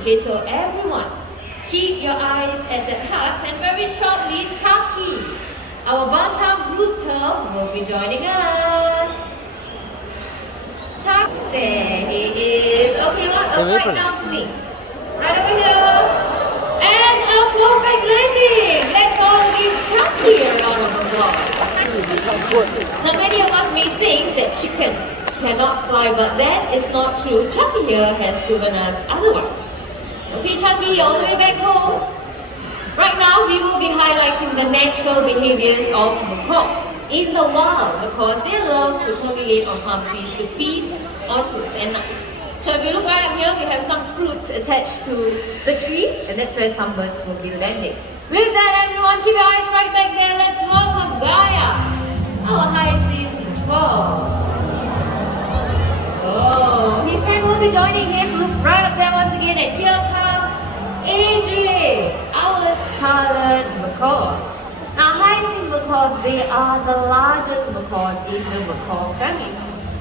Okay, so everyone, keep your eyes at that hut, and very shortly, Chucky, our Bantam rooster, will be joining us. Chuck, there he is. Okay, what a right now swing. Right over here. And a perfect landing. Let's all give Chucky a round of applause. Now many of us may think that chickens cannot fly, but that is not true. Chucky here has proven us otherwise. Okay, Chucky, all the way back home. Right now, we will be highlighting the natural behaviors of macaws in the wild because they love to congregate on palm trees to feast on fruits and nuts. So if you look right up here, we have some fruits attached to the tree, and that's where some birds will be landing. With that, everyone, keep your eyes right back there. Let's welcome Gaia, our hyacinth bird. Oh, his friend will be joining him. Look right up there once again, and here comes Adrian, our scarlet macaw. Now, hyacinth macaws, they are the largest macaws in the macaw family.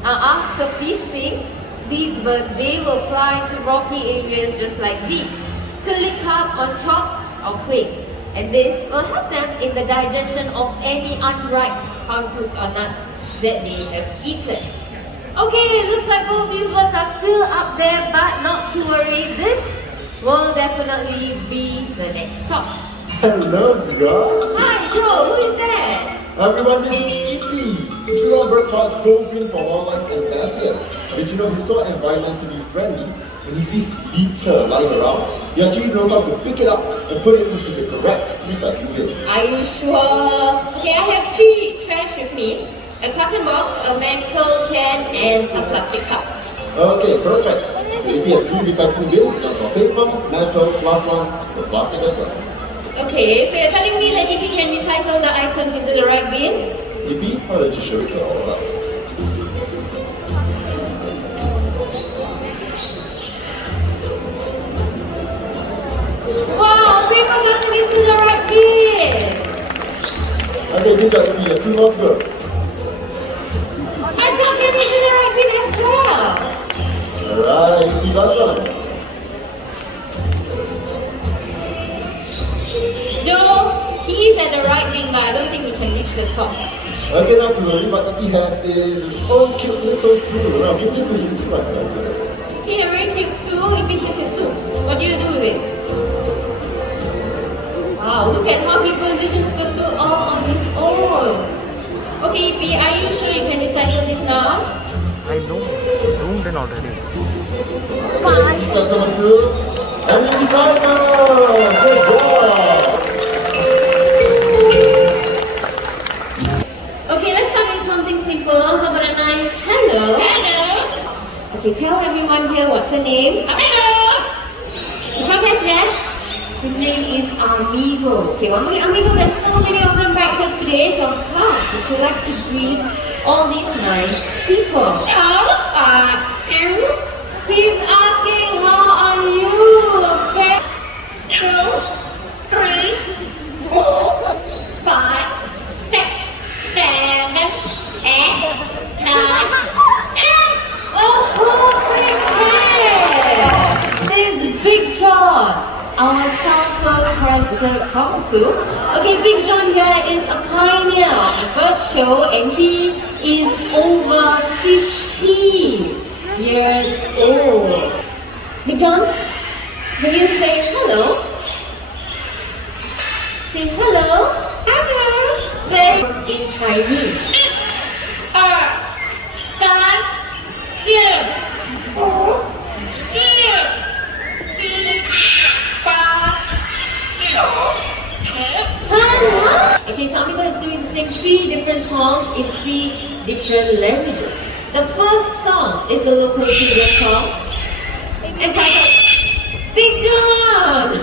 Now, after feasting, these birds, they will fly to rocky areas just like these to lick up on chalk or clay. And this will help them in the digestion of any unripe palm fruits or nuts that they have eaten. Okay, looks like both these birds are still up there, but not to worry, this will definitely be the next stop. Hello, Jurong. Hi, Joe, who is that? Everyone, this is EP, Jurong birdpark's Go Green for Wildlife ambassador. Did you know he's so environmentally friendly? When he sees litter lying around, he actually knows how to pick it up and put it into the correct recycling bin. Are you sure? Okay, I have 3 trash with me. A cotton box, a metal can, and a plastic cup. Okay, perfect. So EP has 3 recycling bins, one for paper, metal, plus one for plastic as well. Okay, so you're telling me that EP can recycle the items into the right bin? EP, why don't you show it to all of us? Wow, paper goes into the right bin! Okay, good job, EP. You have 2 more to go. I took it into the right bin as well! Alright, EP, last one. Joe, he is at the right bin, but I don't think he can reach the top. Okay, not to worry, what EP has is his own cute little stool. Now, give this to him, see what he does with it. Okay, a very big stool. EP has his stool. What do you do with it? Wow, look at how he positions the stool all on his own. Okay, EP, are you sure you can recycle this now? I know. Zoomed in already. Okay, start on the stool. And you recycle! Good job! Okay, let's start with something simple. How about a nice hello? Hello! Okay, tell everyone here what's your name. Hello! Did you catch that? His name is Amigo. Okay, Amigo, there's so many of them right here today. So how would you like to greet all these nice people? He's asking, how are you? Okay. 2, 3, 4, 5, 6, 7, 8, 9, 10. Oh, perfect! This is Big John, our Southern Crescent cockatoo. Okay, Big John here is a pioneer of the bird show, and he is over 50 years old. Big John, can you say hello? Say hello. Hello. That's in Chinese. 2, 3, 4, 5, 6, 7, 8. Okay, so Amigo is going to sing 3 different songs in 3 different languages. The first song is a local children's song entitled Big John!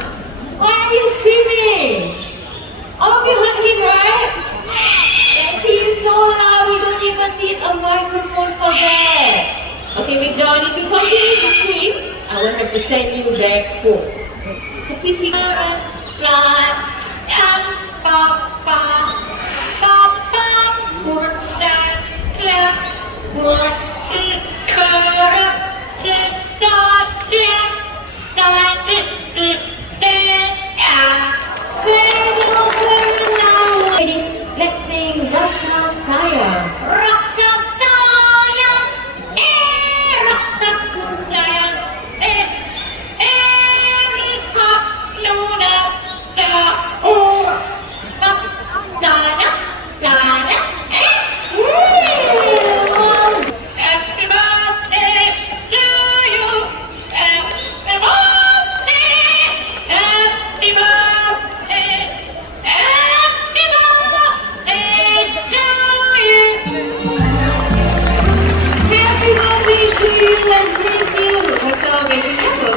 Why are you screaming? All of you heard him, right? Yes, he is so loud, he don't even need a microphone for that. Okay, Big John, if you continue to scream, I will have to send you back home. So please sing. What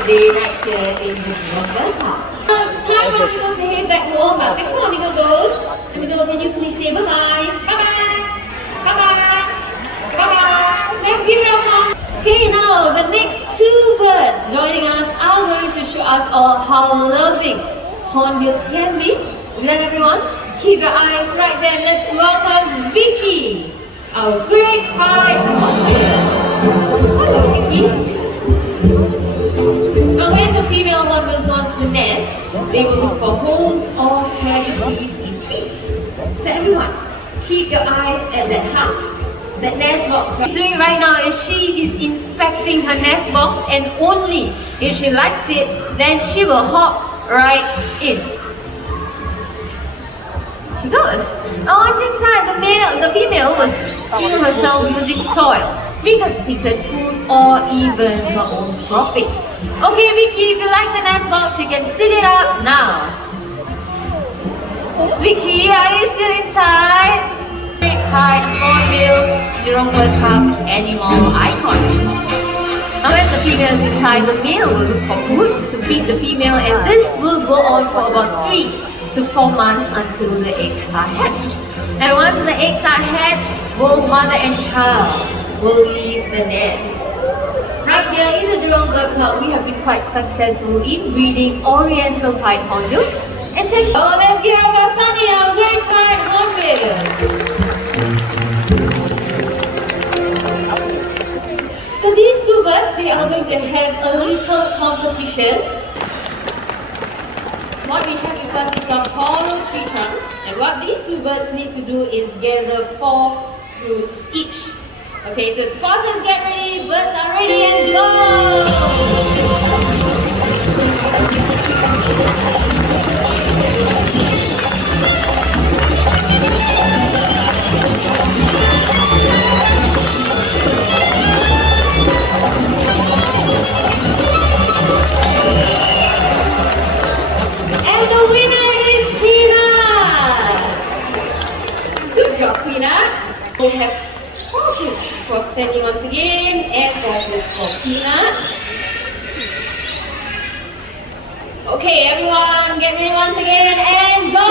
day right here in the Jurong birdpark. Now it's time for Amigo to head back home, but before Amigo goes, Amigo, can you please say bye-bye? Bye-bye! Bye-bye! Bye-bye! Let's give it up, Mom! Okay, now the next two birds joining us are going to show us all how loving hornbills can be. Then everyone, keep your eyes right there. Let's welcome Vicky, our great pride hornbill. Hello, Vicky. Now, when the female hornbills wants to nest, they will look for holes or cavities in trees. So everyone, keep your eyes at that hut, that nest box. What she's doing right now is she is inspecting her nest box, and only if she likes it, then she will hop right in. She goes. Now once inside, the female will seal herself using soil, regurgitated food, or even her own droppings. Okay, Vicky, if you like the nest box, you can seal it up now. Vicky, are you still inside? Great pride, hornbill, Jurong birdpark's animal icon. Now when the female is inside, the male will look for food to feed the female, and this will go on for about 3 to 4 months until the eggs are hatched. And once the eggs are hatched, both mother and child will leave the nest. Right here in the Jurong birdpark, we have been quite successful in breeding Oriental pied hornbills. And so let's give up our Sunny, our great pied hornbill. So these two birds, they are going to have a little competition. What we have with us is a hollow tree trunk, and what these two birds need to do is gather 4 fruits each. Okay, so spotters get ready, birds are ready, and go! And the winner is Peanut! Good job, Peanut! We have 4 fruits for Stanley once again, and 4 fruits for Peanut. Okay, everyone, get ready once again, and go!